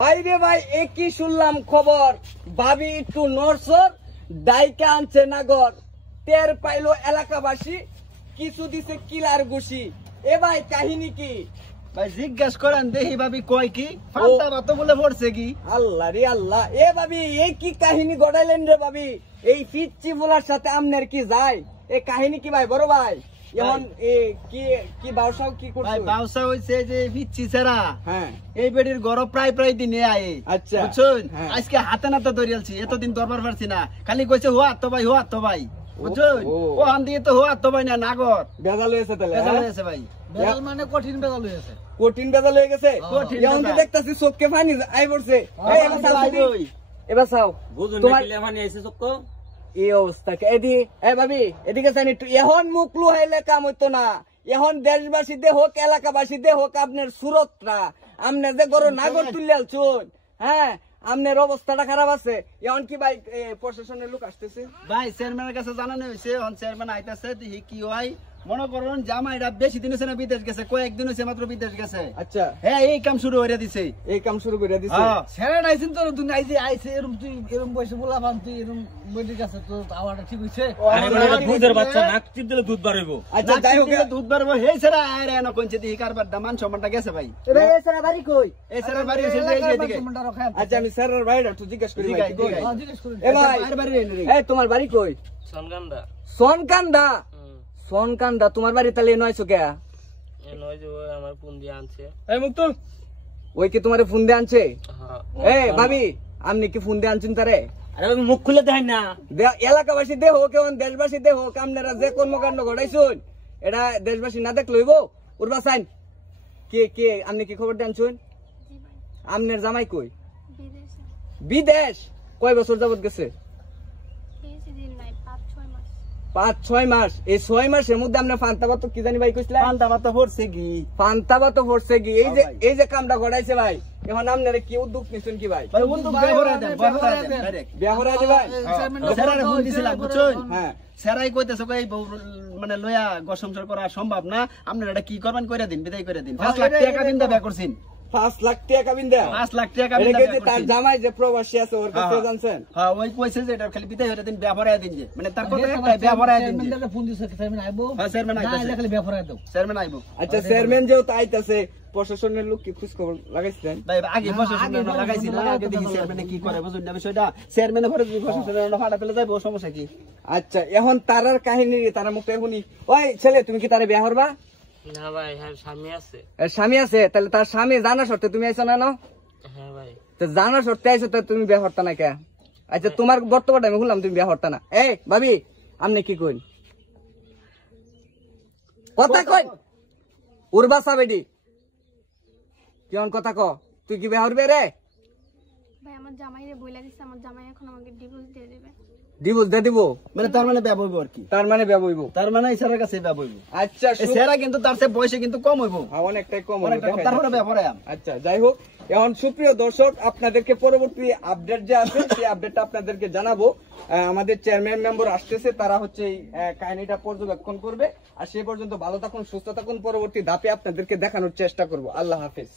ভাই রে ভাই, একই শুনলাম খবর, ভাবি একটু নরসর ডাইকা আনছে নাগর, টের পাইলো এলাকাবাসী, কিছু দিছে কিলার ঘুষি। এ ভাই কাহিনী কি? ভাই জিজ্ঞাস করেন দেখি ভাবি কয় কি ফান্তা বাতো বলে পড়ছে কি। আল্লাহ রে আল্লাহ, এ ভাবি এই কি কাহিনী গড়াইলেন রে ভাবি? এই পিচ্চি বলার সাথে আমনের কি যায়? এই কাহিনী কি ভাই? বড় ভাই এখন কি বাউসাও কি করছে? ভাই বাউসা হইছে যে পিচ্ছি ছাড়া হ্যাঁ এই বেডির ঘর প্রায় দিনে আয়ে। আচ্ছা বুঝছেন, হ্যাঁ। আজকে হাতে নাতে ধরিয়ালছি, এতদিন দরবার পারছি না, খালি কইছে হো আত্তো ভাই বুঝছেন। ও আন দিয়ে তো হো আত্তো ভাই না নাগর বেজাল হয়েছে তাহলে। বেজাল হয়েছে ভাই, বেজাল মানে কঠিন বেজাল হয়েছে, কঠিন বেজাল হয়ে গেছে। কঠিন এখন তো বেজাল। দেখতাছি চোখকে পানি আই পড়ছে। এই এবার চাও তুমি। এবার চাও বুঝুন তোমার না পানি আইছে চক্ক এই অবস্থা এদি। এ ভাবি এদিকে চান একটু। এখন মুখ লুহাইলে কাম হইতো না, এখন দেশবাসী দে হোক এলাকাবাসী দে হোক, আপনার সুরতরা আমনে যে গরো নাগর তুলিয়াল চুন। হ্যাঁ আমনের অবস্থাটা খারাপ আছে। এখন কি ভাই প্রশাসনের লোক আসতেছে? ভাই চেয়ারম্যানের কাছে জানানো হয়েছে, এখন চেয়ারম্যান আইতাছে দেখি কি হয়। মনে করুন জামাইরা বেশি দিন হয়েছে না বিদেশ গেছে, কয়েকদিন হয়েছে মাত্র বিদেশ গেছে। আচ্ছা হ্যাঁ এই কাম শুরু হয়ে দিছে, এই কাম শুরু করে দিছে। হ্যাঁ। ছেড়ে নাইছেন তো তুই আইছে আইছে এরকম তুই এরকম বয়সে বলা পান তুই এরকম বডির কাছে তো আওয়াটা ঠিক হইছে। আরে মানে দুধের বাচ্চা নাক টিপ দিলে দুধ বার হইব। আচ্ছা যাই হোক, দুধ বাড়বো হেই ছাড়া আরে না কোনছে দিহি কারবার দামান সম্মানটা গেছে ভাই। এই সারা বাড়ি কই? এই ছাড়া বাড়ি হইছে যে এই দিকে। আচ্ছা আমি স্যারের ভাইরা একটু জিজ্ঞেস করি ভাই। কি কই? জিজ্ঞেস করুন। এ ভাই বাইরে বাইরে এনে রে। এই তোমার বাড়ি কই? সনগান্ডা সনকান্দা। সনকান্দা তোমার বাড়ি তাহলে নয়ছো কে? এ নয় যে ওই আমার ফোন দিয়ে আনছে। এই মুক্ত ওই কি তোমারে ফোন দিয়ে আনছে? হ্যাঁ এই ভাবি আপনি কি ফোন দিয়ে আনছেন তারে? আরে ভাই মুখ খুলে দেখাই না। এলাকাবাসী দে হোক এবং দেশবাসী দে হোক, আপনারা যে কর্মকাণ্ড ঘটাইছুন এটা দেশবাসী না দেখলে হইব। উর্বা সাইন কে কে আপনি কি খবর দিয়ে আনছুন? আপনার জামাই কই? বিদেশ। কয় বছর যাবত গেছে? 5-6 মাস। এই 6 মাসের মধ্যে আপনার ফান্তাবাত কি জানি ভাই কইছিলেন? পান্তা বাতা পড়ছে কি? ফান্তাবাত পড়ছে কি? এই যে কামটা ঘটাইছে ভাই, এখন আপনারা কি উদ্যোগ নিছেন কি ভাই? ভাই বন্ধু ব্যবহার দেন ডাইরেক্ট। ব্যবহার আছে ভাই। স্যারের ফোন দিছিলাম বুঝছেন। হ্যাঁ স্যারাই কইতেছে কই মানে লয়া ঘর সংসার করা সম্ভব না, আপনারা এটা কি করবেন কইরা দিন, বিদায় কইরা দিন। 5 লাখ টাকা বিন্দা ব্যয় করছেন। 5 লাখ টাকা বিন্দা? 5 লাখ টাকা এটা বিন্দা কি ব্যয় তার করছেন। জামাই যে প্রবাসী আছে ওর কাছে জানছেন? হ্যাঁ ওই কইছে যে এটা খালি বিদায় হইরা দিন, ব্যবহার দিন যে, মানে তার কথা একটাই ব্যবহার দিন যে। চেয়ারম্যানকে ফোন দিছে চেয়ারম্যান আইবো। হ্যাঁ চেয়ারম্যান না আইতাছে, আইলে খালি ব্যবহার দাও। চেয়ারম্যান আইবো। আচ্ছা চেয়ারম্যান যেহেতু আইতাছে, প্রশাসনের লোক কি খোঁজ খবর লাগাইছিলেন? ভাই আগে প্রশাসনের লাগাইছি না, আগে দেখি চেয়ারম্যানে কি করে বুঝুন না বিষয়টা। চেয়ারম্যানের পরে যদি প্রশাসনের ফাটা ফেলে যাইবো সমস্যা কি? আচ্ছা এখন তারার কাহিনী তারা মুখে শুনি। ওই ছেলে তুমি কি তারে বিয়া করবা? না ভাই, হ্যাঁ স্বামী আছে। এর স্বামী আছে? তাহলে তার স্বামী জানা সত্ত্বে তুমি আইছো না? হ্যাঁ ভাই। তো জানা সত্ত্বে আইছো তো তুমি বিয়া করতা না কে? আচ্ছা তোমার বর্তমানে আমি শুনলাম তুমি বিয়া করতা না। এই ভাবি আপনি কি কইন? কথা কইন উর্বা সাবেডি কেমন কথা ক? তুই কি বিয়া করবি রে? ভাই আমার জামাইরে বইলা দিছে, আমার জামাই এখন আমাকে ডিভোর্স দিয়ে দেবে। ডিভোর্স দিয়ে দিব? মানে তার মানে ব্যব হইব আর কি, তার মানে বিয়া বইব? তার মানে এই স্যারের কাছে ব্যব হইব। আচ্ছা এই স্যারা কিন্তু তার চেয়ে বয়সে কিন্তু কম হইব, অনেকটাই কম হবে, অনেকটা কম, দেখাই তারপরে যাচ্ছে। ব্যবহারে আচ্ছা যাই হোক, এখন সুপ্রিয় দর্শক আপনাদেরকে পরবর্তী আপডেট যে আছে সেই আপডেটটা আপনাদেরকে জানাবো। আমাদের চেয়ারম্যান মেম্বার আসতেছে, তারা হচ্ছে এই কাহিনীটা পর্যবেক্ষণ করবে। আর সে পর্যন্ত ভালো থাকুন, সুস্থ থাকুন, পরবর্তী ধাপে আপনাদেরকে দেখানোর চেষ্টা করব। আল্লাহ হাফেজ।